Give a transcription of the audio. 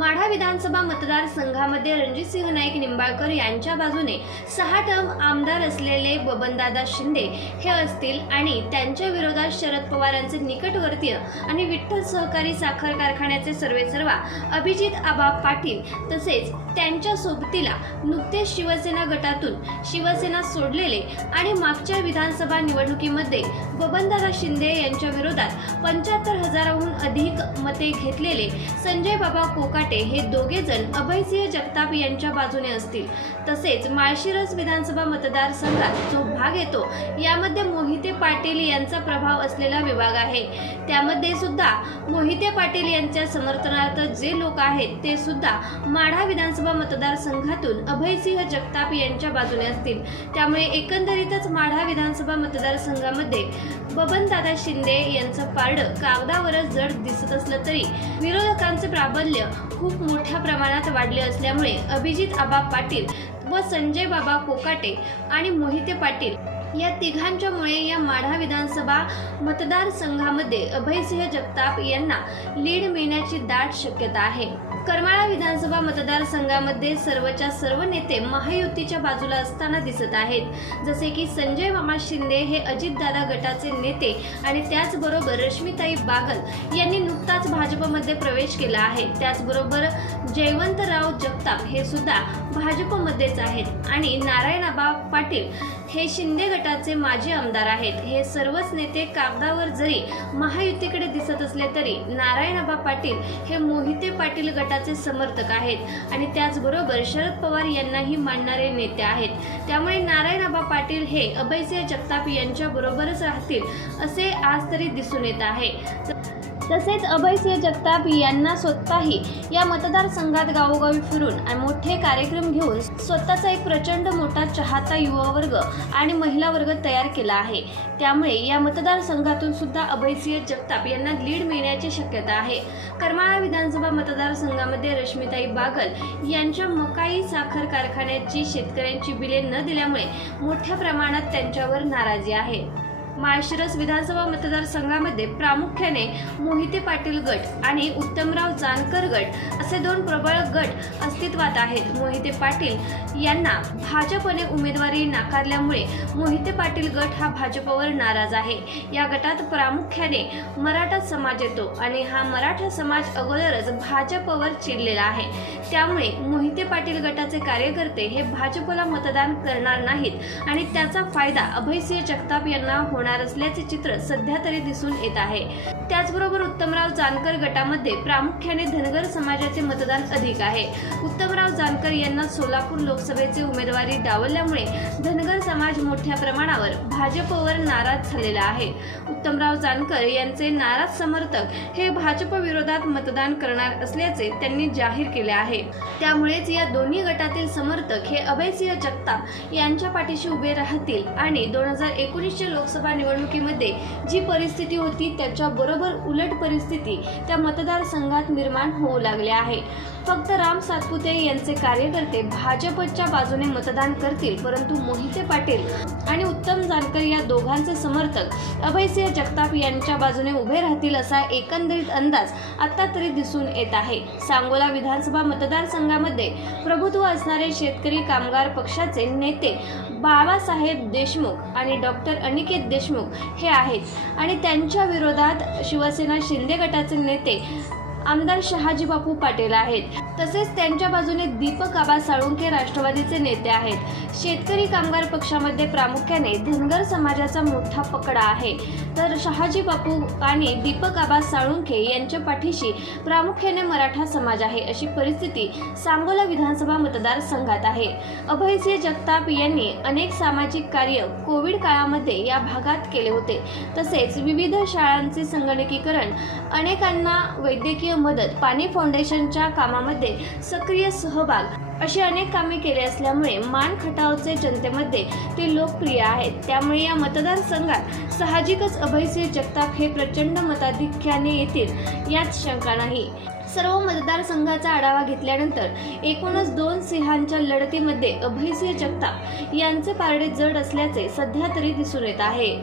माढा विधानसभा मतदारसंघामध्ये रणजितसिंह नाईक निंबाळकर यांच्या बाजूने सहा टर्म आमदार असलेले बबनदादा शिंदे हे असतील आणि त्यांच्या विरोधात शरद पवारांचे निकटवर्तीय आणि विठ्ठल सहकारी साखर कारखान्याचे सर्वेसर्वा अभिजित आबा पाटील तसेच त्यांच्या सोबतीला नुकतेच शिवसेना गटातून शिवसेना सोडलेले आणि मागच्या विधानसभा निवडणुकीमध्ये बबनदादा शिंदे यांच्या विरोधात पंच्याहत्तर हजाराहून अधिक मते घेतलेले संजय बाबा कोकाटे हे दोघे जण अभयसिंह जगताप यांच्या बाजूने असतील. तसेच माळशिरस विधानसभा मतदारसंघात जो भाग येतो यामध्ये मोहिते पाटील यांचा प्रभाव असलेला विभाग आहे. त्यामध्ये सुद्धा मोहिते पाटील यांच्या समर्थनार्थ जे लोक आहेत ते सुद्धा माढा विधानसभा मतदारसंघातून अभयसिंह जगताप यांच्या बाजूने असतील. त्यामुळे एकंदरीतच माढा विधानसभा मतदारसंघामध्ये बबनदादा शिंदे यांचं पारडं कागदावरच जड दिसत असलं तरी विरोधकांचे प्राबल्य खूप मोठ्या प्रमाणात वाढले असल्यामुळे अभिजित आबा पाटील व संजय बाबा कोकाटे आणि मोहिते पाटील या तिघांच्यामुळे या माढा विधानसभा मतदारसंघामध्ये अभयसिंह जगताप यांना लीड मिळण्याची दाट शक्यता आहे. करमाळा विधानसभा मतदारसंघामध्ये सर्वच्या सर्व नेते महायुतीच्या बाजूला असताना दिसत आहेत. जसे की संजय मामा शिंदे हे अजितदादा गटाचे नेते आणि त्याचबरोबर रश्मिताई बागल यांनी नुकताच भाजपमध्ये प्रवेश केला आहे. त्याचबरोबर जयवंतराव जगताप हे सुद्धा भाजपमध्येच आहेत. आणि नारायणाबा पाटील हे शिंदे गट गटाचे माजी आमदार आहेत. हे सर्वच नेते कागदावर जरी महायुतीकडे दिसत असले तरी नारायणबा पाटील हे मोहिते पाटील गटाचे समर्थक आहेत. आणि त्याचबरोबर शरद पवार यांनाही मानणारे नेते आहेत. त्यामुळे नारायणबा पाटील हे अभयसिंह जगताप यांच्या बरोबरच राहतील असे आज तरी दिसून येत आहे. तसेच अभयसिंह जगताप यांना स्वतःही या मतदारसंघात गावोगावी फिरून आणि मोठे कार्यक्रम घेऊन स्वतःचा एक प्रचंड मोठा चाहता युवा वर्ग आणि महिला वर्ग तयार केला आहे. त्यामुळे या मतदारसंघातून सुद्धा अभयसिंह जगताप यांना लीड मिळण्याची शक्यता आहे. करमाळा विधानसभा मतदारसंघामध्ये रश्मिताई बागल यांच्या मकाई साखर कारखान्याची शेतकऱ्यांची बिले न दिल्यामुळे मोठ्या प्रमाणात त्यांच्यावर नाराजी आहे. माळशिरस विधानसभा मतदारसंघामध्ये प्रामुख्याने मोहिते पाटील गट आणि उत्तमराव जानकर गट असे दोन प्रबळ गट अस्तित्वात आहेत. मोहिते पाटील यांना भाजपने उमेदवारी नाकारल्यामुळे मोहिते पाटील गट हा भाजपवर नाराज आहे. या गटात प्रामुख्याने मराठा समाज येतो आणि हा मराठा समाज अगोदरच भाजपवर चिडलेला आहे. त्यामुळे मोहिते पाटील गटाचे कार्यकर्ते हे भाजपला मतदान करणार नाहीत आणि त्याचा फायदा अभयसिंह जगताप यांना होणार असल्याचे चित्र सध्या तरी दिसून येत आहे. त्याचबरोबर उत्तमराव जानकर गटामध्ये प्रामुख्याने धनगर समाजाचे मतदान अधिक आहे. उत्तमराव जानकर यांना सोलापूर लोकसभेचे उमेदवारी डावलल्यामुळे धनगर समाज मोठ्या प्रमाणावर भाजपवर नाराज झालेला आहे. उत्तमराव जानकर यांचे नाराज समर्थक हे भाजप विरोधात मतदान करणार असल्याचे त्यांनी जाहीर केले आहे. त्यामुळेच या दोन्ही गटातील समर्थक हे अभयसिंह जगताप यांच्या पाठीशी उभे राहतील आणि दोन हजार एकोणीसच्या लोकसभा निवडणुकीमध्ये जी परिस्थिती होती त्याच्या बरोबर उलट परिस्थिती त्या मतदारसंघात निर्माण होऊ लागल्या आहे फक्त राम सातपुते यांचे कार्यकर्ते भाजपच्या बाजूने मतदान करतील परंतु मोहिते पाटील आणि उत्तम जानकर या दोघांचे समर्थक अभयसिंह जगताप यांच्या बाजूने उभे राहतील असा एकंदरीत अंदाज आता तरी दिसून येत आहे. सांगोला विधानसभा मतदारसंघामध्ये प्रभुत्व असणारे शेतकरी कामगार पक्षाचे नेते बाबासाहेब देशमुख आणि डॉक्टर अनिकेत देशमुख हे आहेत आणि त्यांच्या विरोधात शिवसेना शिंदे गटाचे नेते आमदार शहाजी बापू पाटील आहेत. तसेच त्यांच्या बाजूने दीपक आबा साळुंखे राष्ट्रवादीचे नेते आहेत. शेतकरी कामगार पक्षामध्ये प्रामुख्याने धनगर समाजाचा मोठा पकडा आहे. तर शहाजी बापू आणि दीपक आबा साळुंखे यांच्या पाठीशी प्रामुख्याने मराठा समाज आहे अशी परिस्थिती सांगोला विधानसभा मतदारसंघात आहे. अभयसिंह जगताप यांनी अनेक सामाजिक कार्य कोविड काळामध्ये या भागात केले होते. तसेच विविध शाळांचे संगणकीकरण अनेकांना वैद्यकीय मदत पाणी फाउंडेशनच्या कामामध्ये सक्रिय सहभाग अशी अनेक कामे केली असल्यामुळे मान खटावचे जनतेमध्ये ते लोकप्रिय आहेत. त्यामुळे या मतदारसंघात साहजिकच अभयसिंह जगताप हे प्रचंड मताधिक्याने येतील यात शंका नाही. सर्व मतदारसंघाचा आढावा घेतल्यानंतर एकूणच दोन सिंहांच्या लढतीमध्ये अभयसिंह जगताप यांचे पारडे जड असल्याचे सध्या तरी दिसून येत आहे.